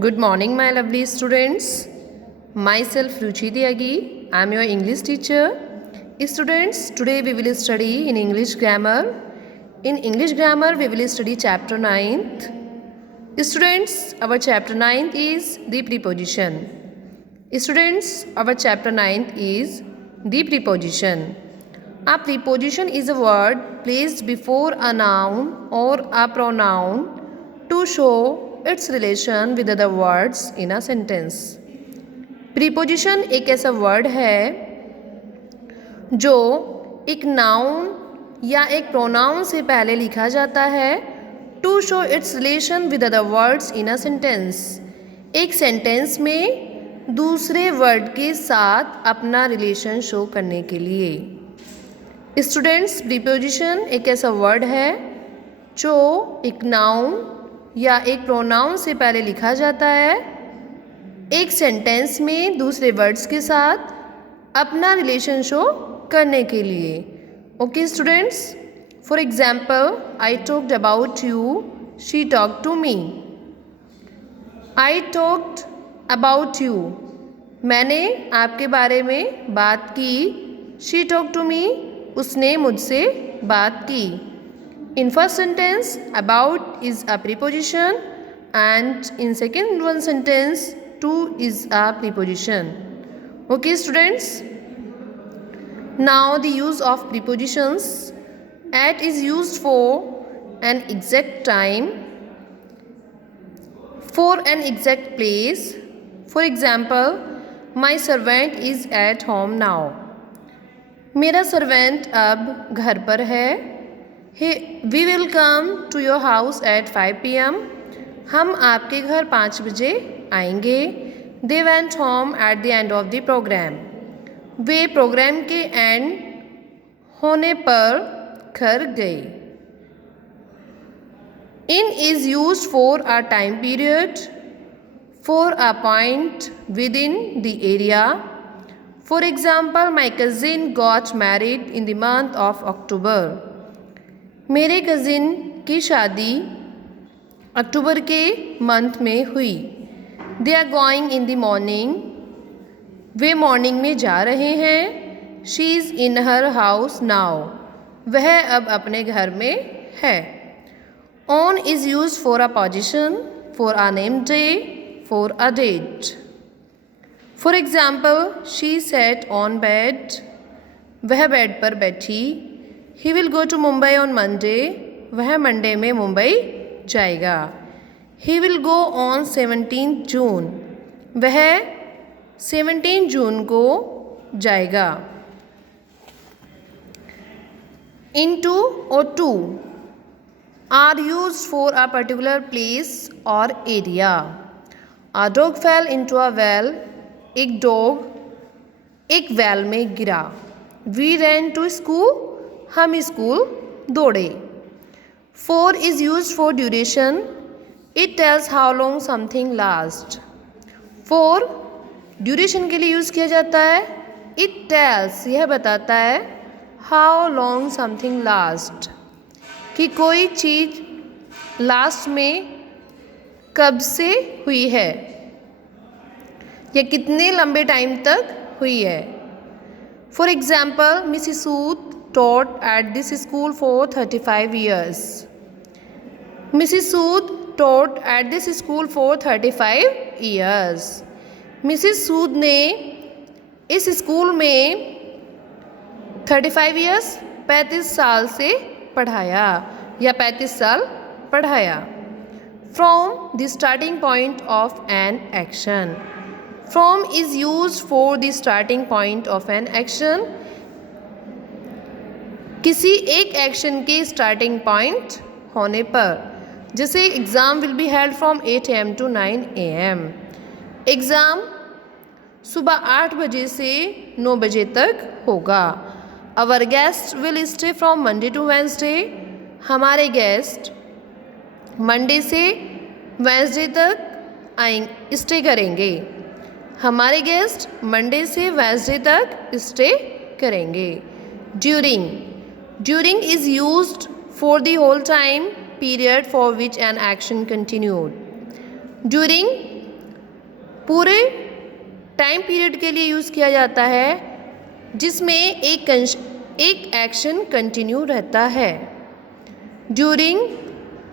Good morning, my lovely students. Myself Ruchi Tyagi. I am your English teacher. Students, today we will study in English grammar. In English grammar, we will study chapter 9th. Students, our chapter 9th is the preposition. Students, our chapter 9th is the preposition. A preposition is a word placed before a noun or a pronoun to show its relation with other words in a sentence. Preposition एक ऐसा word है जो एक noun या एक pronoun से पहले लिखा जाता है to show its relation with other words in a sentence. एक सेंटेंस में दूसरे वर्ड के साथ अपना रिलेशन शो करने के लिए। स्टूडेंट्स, प्रीपोजिशन एक ऐसा वर्ड है जो एक नाउन या एक प्रोनाउन से पहले लिखा जाता है एक सेंटेंस में दूसरे वर्ड्स के साथ अपना रिलेशन शो करने के लिए। Okay students, for example, I talked about you, she talked to me. I talked about you, मैंने आपके बारे में बात की। शी टॉक्ड टू मी, उसने मुझसे बात की। In first sentence, about is a preposition, and in second one sentence, to is a preposition. Okay, students. Now the use of prepositions. At is used for an exact time, for an exact place. For example, my servant is at home now. मेरा servant अब घर पर है। We will come to your house at 5 p.m. हम आपके घर 5 बजे आएंगे। They went home at the end of the program. वे प्रोग्राम के एंड होने पर घर गए। In is used for a time period, for a point within the area. For example, my cousin got married in the month of October. मेरे cousin की शादी अक्टूबर के मंथ में हुई। They are going in the morning, वे morning में जा रहे हैं। She is in her house now, वह अब अपने घर में है। On is use for a position, for a name day, for a date. For example, she sat on bed, वह बेड पर बैठी। He will go to Mumbai on Monday, वह मंडे में मुंबई जाएगा। He will go on 17th June, वह 17 जून को जाएगा। Into or to are used for a particular place or area. A dog fell into a well, एक dog एक well में गिरा। We ran to school, हम स्कूल दौड़े। For is used for duration. It tells how long something lasts. For duration के लिए use किया जाता है। It tells, यह बताता है how long something lasts, कि कोई चीज़ लास्ट में कब से हुई है या कितने लंबे टाइम तक हुई है। For example, Mrs. Sood taught at this school for 35 years. Mrs. Sood taught at this school for 35 years. Mrs. Sood ने इस स्कूल में 35 years 35 साल से पढ़ाया या 35 साल पढ़ाया। From the starting point of an action. From is used for the starting point of an action. किसी एक एक्शन के स्टार्टिंग पॉइंट होने पर, जैसे exam will be held from 8 AM to 9 AM। Exam सुबह 8 बजे से 9 बजे तक होगा। Our guest will stay from Monday to Wednesday, हमारे गेस्ट मंडे से वेंसडे तक स्टे करेंगे। हमारे गेस्ट मंडे से वेंसडे तक स्टे करेंगे। During is used for the whole time period for which an action continued. During पूरे टाइम पीरियड के लिए यूज़ किया जाता है जिसमें एक एक्शन कंटिन्यू रहता है। ड्यूरिंग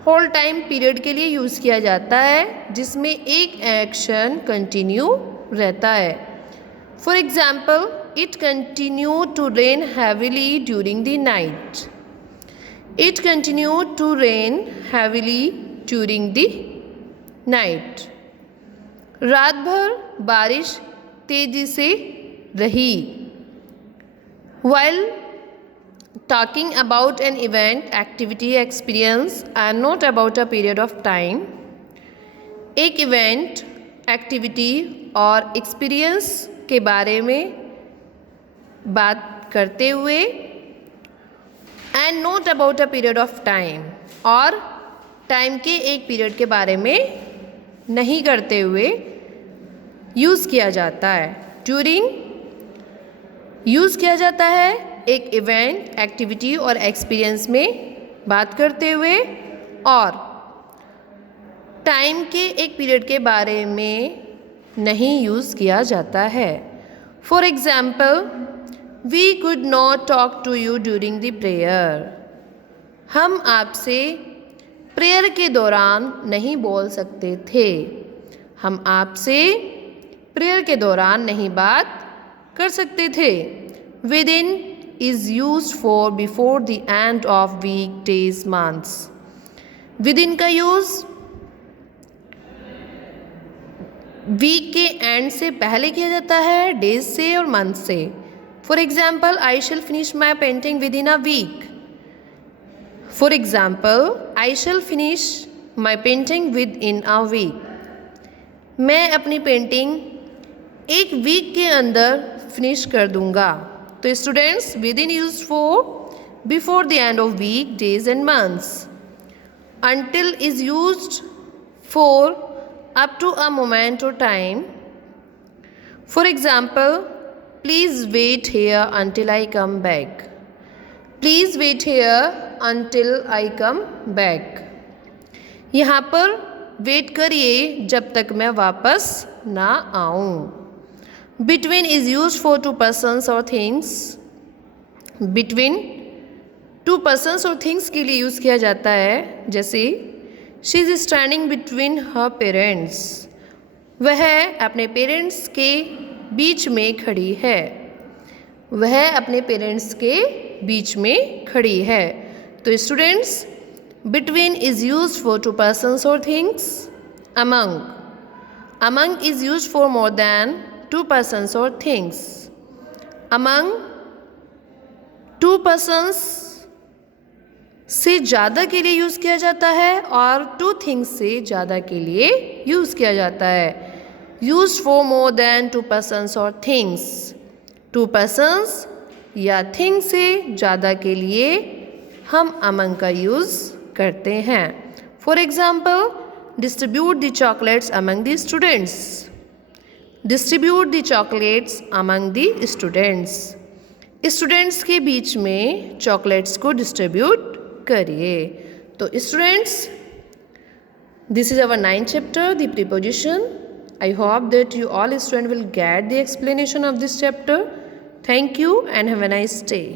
होल टाइम पीरियड के लिए यूज़ किया जाता है जिसमें एक एक्शन कंटिन्यू रहता है। For example, it continue to rain heavily during the night. It continue to rain heavily during the night. रात भर बारिश तेजी से रही। While talking about an event, activity, experience and not about a period of time, एक event, activity और experience के बारे में बात करते हुए and not about a period of time, और टाइम के एक पीरियड के बारे में नहीं करते हुए यूज़ किया जाता है। ड्यूरिंग यूज़ किया जाता है एक इवेंट, एक्टिविटी और एक्सपीरियंस में बात करते हुए, और टाइम के एक पीरियड के बारे में नहीं यूज़ किया जाता है। For example, we could not talk to you during the prayer. हम आपसे प्रेयर के दौरान नहीं बोल सकते थे। हम आपसे प्रेयर के दौरान नहीं बात कर सकते थे। Within is used for before the end of week, days, months. Within का यूज़ वीक के एंड से पहले किया जाता है, डेज से और मंथ से। For example, I shall finish my painting within a week. For example, I shall finish my painting within a week. मैं अपनी पेंटिंग एक वीक के अंदर फिनिश कर दूंगा। तो students, within use for before the end of week, days and months. until is used for up to a moment or time. For example, please wait here until I come back. Please wait here until I come back. यहाँ पर wait करिए जब तक मैं वापस ना आऊँ. Between is used for two persons or things. Between to persons और थिंग्स के लिए यूज़ किया जाता है. जैसे she is standing between her parents. वह अपने पेरेंट्स के बीच में खड़ी है. वह अपने पेरेंट्स के बीच में खड़ी है. तो students, between is use for two persons और things. Among is use for more than two persons और थिंग्स. अमंग टू पर्सन्स से ज़्यादा के लिए यूज़ किया जाता है और टू थिंग्स से ज़्यादा के लिए यूज़ किया जाता है. Use for more than two persons और थिंग्स. टू पर्सन्स या थिंग्स से ज़्यादा के लिए हम अमंग का यूज़ करते हैं. For example, distribute the chocolates among the students. Distribute the chocolates among the students. Students के बीच में चॉकलेट्स को डिस्ट्रीब्यूट करिए. तो students, this is our 9th chapter, the preposition. I hope that you all students will get the explanation of this chapter. Thank you and have a nice day.